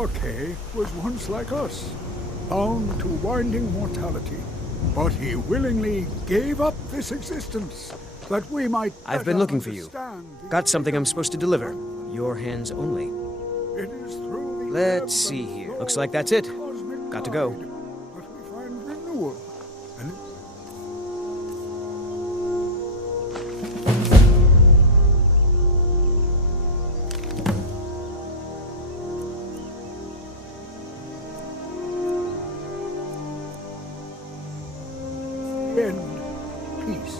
Archay was once like us, bound to winding mortality. But he willingly gave up this existence, that we might I've been looking for you. understand the Got something I'm supposed to deliver. Your hands only. It is through the Let's ebb see and here. flow Looks like that's it. of the cosmic Got to go. tide that we find renewal and end peace.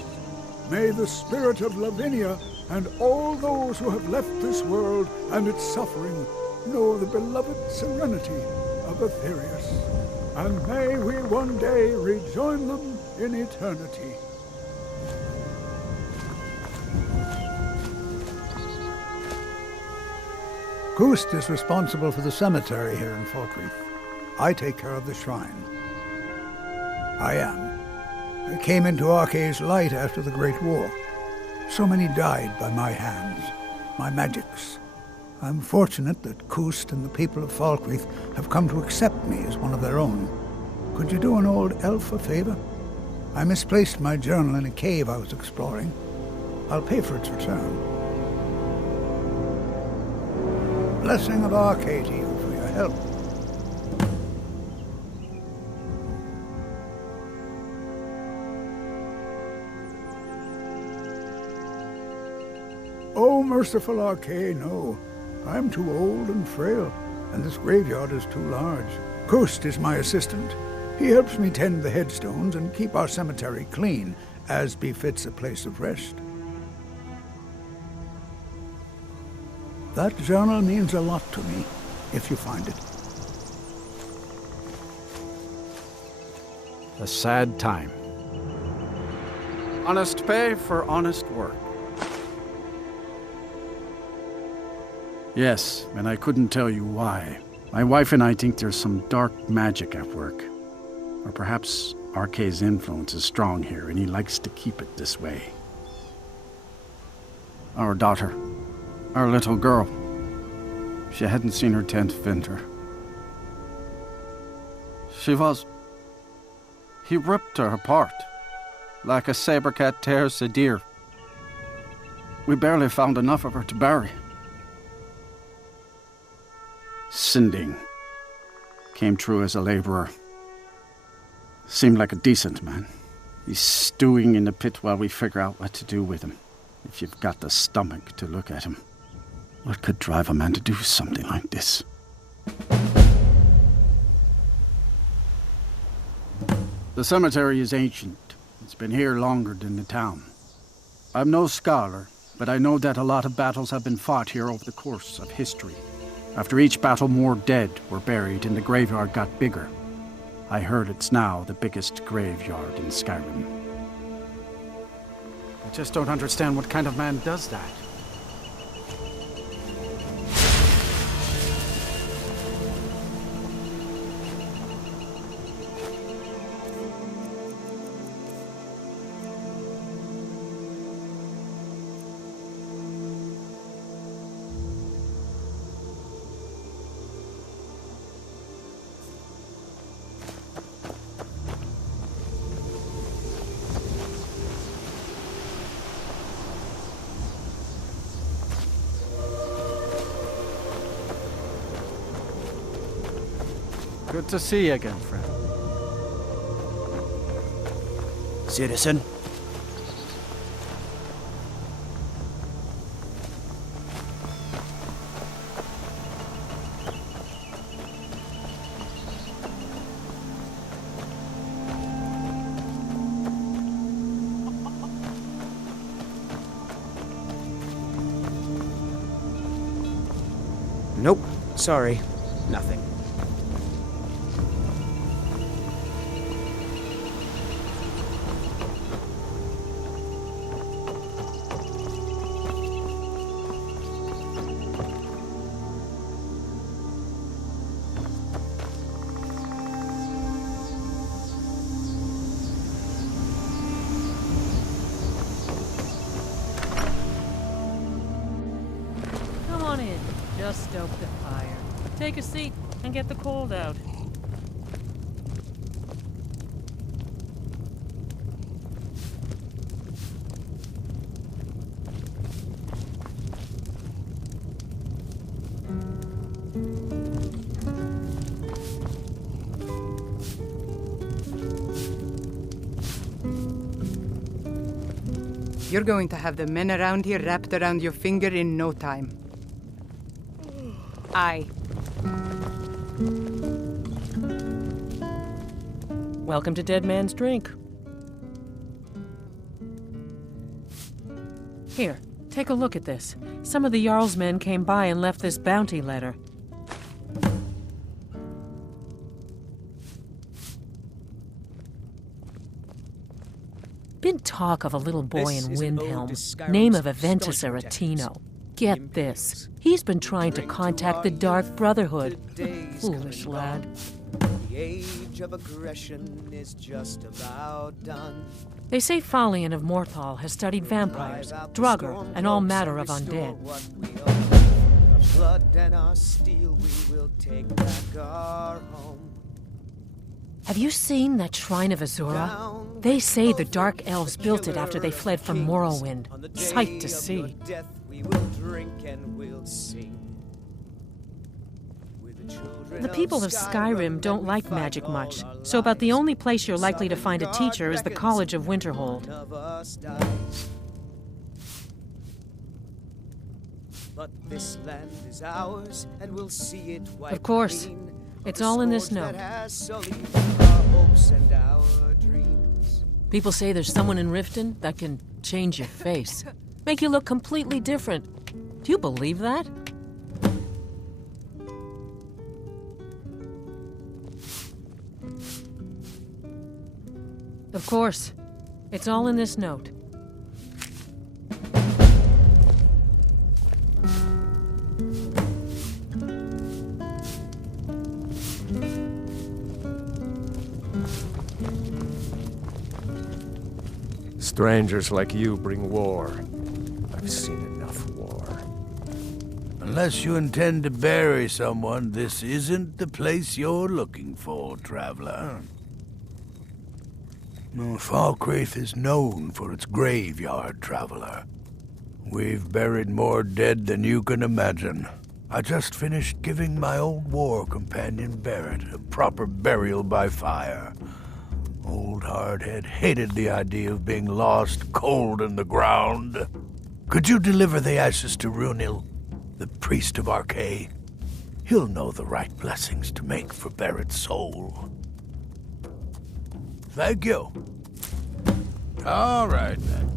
May the spirit of Lavinia and all those who have left this world and its suffering know the beloved serenity of Aetherius. And may we one day rejoin them in eternity. Gust is responsible for the cemetery here in Falkreach. I take care of the shrine. I am. I came into Archay's light after the Great War. So many died by my hands, my magics. I'm fortunate that Gust and the people of Falkreach have come to accept me as one of their own. Could you do an old elf a favor? I misplaced my journal in a cave I was exploring. I'll pay for its return. Blessing of Archay to you for your help. Oh, merciful Archay, no. I'm too old and frail, and this graveyard is too large. Gust is my assistant. He helps me tend the headstones and keep our cemetery clean, as befits a place of rest. That journal means a lot to me, if you find it. A sad time. Honest pay for honest work. Yes, and I couldn't tell you why. My wife and I think there's some dark magic at work. Or perhaps Archay's influence is strong here, and he likes to keep it this way. Our daughter, our little girl, she hadn't seen her 10th winter. He ripped her apart, like a saber cat tears a deer. We barely found enough of her to bury. Sinding came through as a laborer. Seemed like a decent man. He's stewing in the pit while we figure out what to do with him. If you've got the stomach to look at him. What could drive a man to do something like this? The cemetery is ancient. It's been here longer than the town. I'm no scholar, but I know that a lot of battles have been fought here over the course of history. After each battle, more dead were buried and the graveyard got bigger. I heard it's now the biggest graveyard in Skyrim. I just don't understand what kind of man does that. Good to see you again, friend. Citizen. Nope. Sorry. Nothing. Come on in. Just stoke the fire. Take a seat. and get the cold out. You're going to have the men around here wrapped around your finger in no time. Aye. Welcome to Dead Man's Drink. Here, take a look at this. Some of the Jarl's men came by and left this bounty letter. Been talk of a little boy in Windhelm, name of Aventus Aretino. Get this, he's been trying to contact the Dark Brotherhood. Foolish lad. The age of aggression is just about done. They say Falion of Morthal has studied vampires, Draugr, and all matter of undead. Our blood and our steel, we will take back our home. Have you seen that Shrine of Azura? They say the Dark Elves built it after they fled from Morrowind. Sight to see. We will drink and we'll sing. The people of Skyrim don't like magic much, so about the only place you're likely to find a teacher is the College of Winterhold. But this land is ours, and we'll see it white. Of course. It's all in this note. People say there's someone in Riften that can change your face, make you look completely different. Do you believe that? Of course. It's all in this note. Strangers like you bring war. I've seen enough war. Unless you intend to bury someone, this isn't the place you're looking for, traveler. Falkreach is known for its graveyard, traveler. We've buried more dead than you can imagine. I just finished giving my old war companion Barrett a proper burial by fire. Old Hardhead hated the idea of being lost cold in the ground. Could you deliver the ashes to Runil, the priest of Arkay? He'll know the right blessings to make for Barrett's soul. Thank you. All right, then.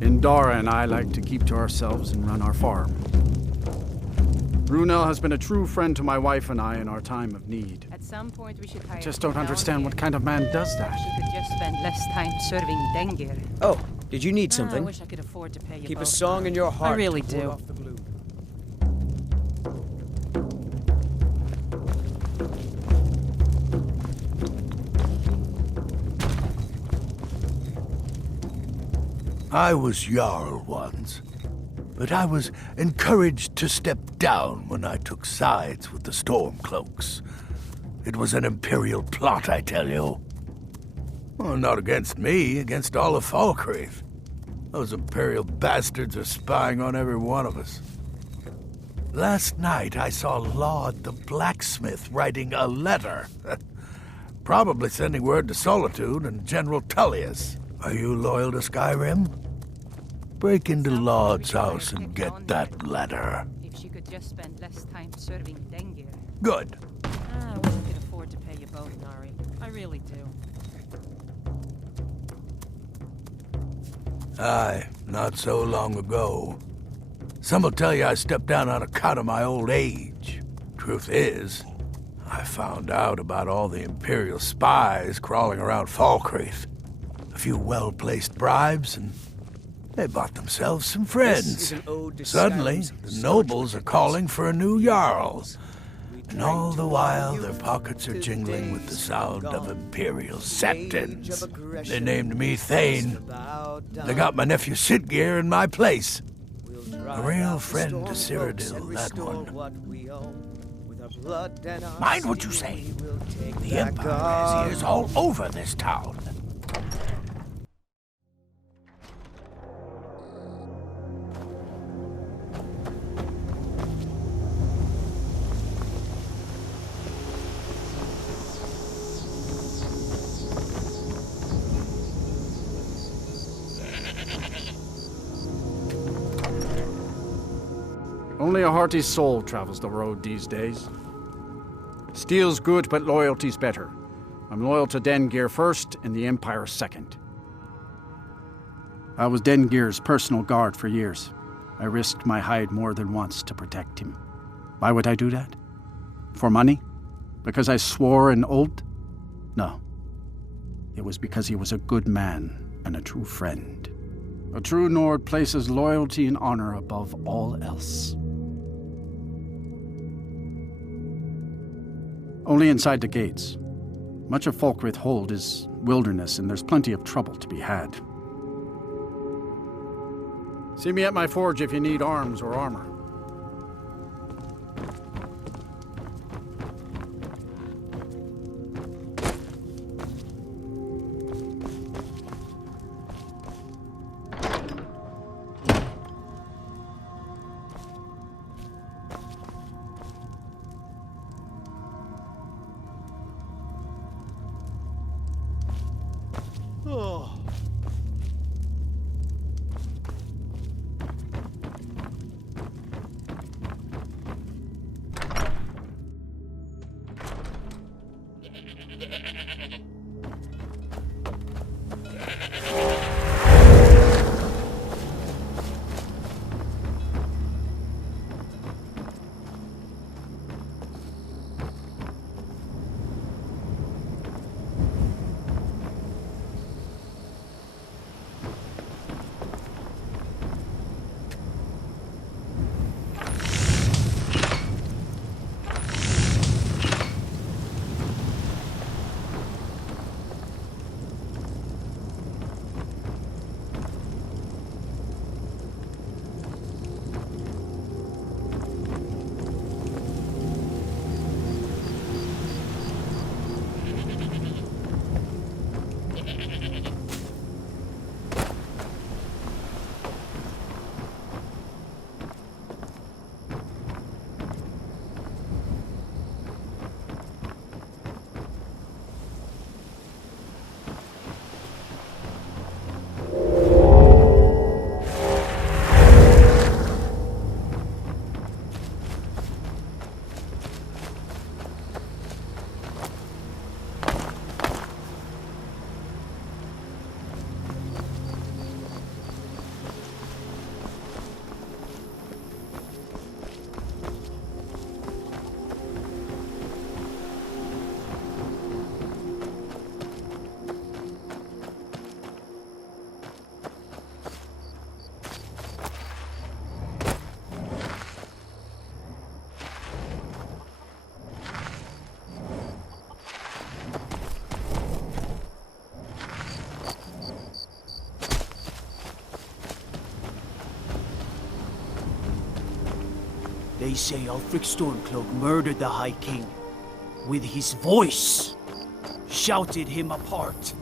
Indara and I like to keep to ourselves and run our farm. Runel has been a true friend to my wife and I in our time of need. At some point we should hire. I just don't understand what kind of man does that. She could just spend less time serving Dengir. Oh, did you need I something? wish I could afford to pay you Keep a both. song in your heart. I really to ward do. off the blue. I was Jarl once, but I was encouraged to step down when I took sides with the Stormcloaks. It was an Imperial plot, I tell you. Well, not against me, against all of Falkreach. Those Imperial bastards are spying on every one of us. Last night I saw Laud the blacksmith writing a letter. Probably sending word to Solitude and General Tullius. Are you loyal to Skyrim? Break into Laud's house and get that letter. If she could just spend less time serving Dengir. Good. I wish I could afford to pay you both, Nari. I really do. Aye, not so long ago. Some will tell you I stepped down on account of my old age. Truth is, I found out about all the Imperial spies crawling around Falkreach. A few well-placed bribes, and they bought themselves some This friends. is an ode to Suddenly, Skyrim's the nobles are historical calling for a new Jarl. We And all drank the to while, our their youth pockets are till jingling with the days sound are of gone. Imperial The age septons. of aggression They named me is Thane. just about done. They got my nephew Sitgeir in my place. We'll drive real out the friend to Stormcloaks Cyrodiil, and that restore one. what we own. Mind what you say. The Empire has ears all over this town. Only a hearty soul travels the road these days. Steel's good, but loyalty's better. I'm loyal to Dengeir first, and the Empire second. I was Dengeir's personal guard for years. I risked my hide more than once to protect him. Why would I do that? For money? Because I swore an oath? No. It was because he was a good man and a true friend. A true Nord places loyalty and honor above all else. Only inside the gates. Much of Falkreach Hold is wilderness, and there's plenty of trouble to be had. See me at my forge if you need arms or armor. They say Ulfric Stormcloak murdered the High King with his voice, shouted him apart.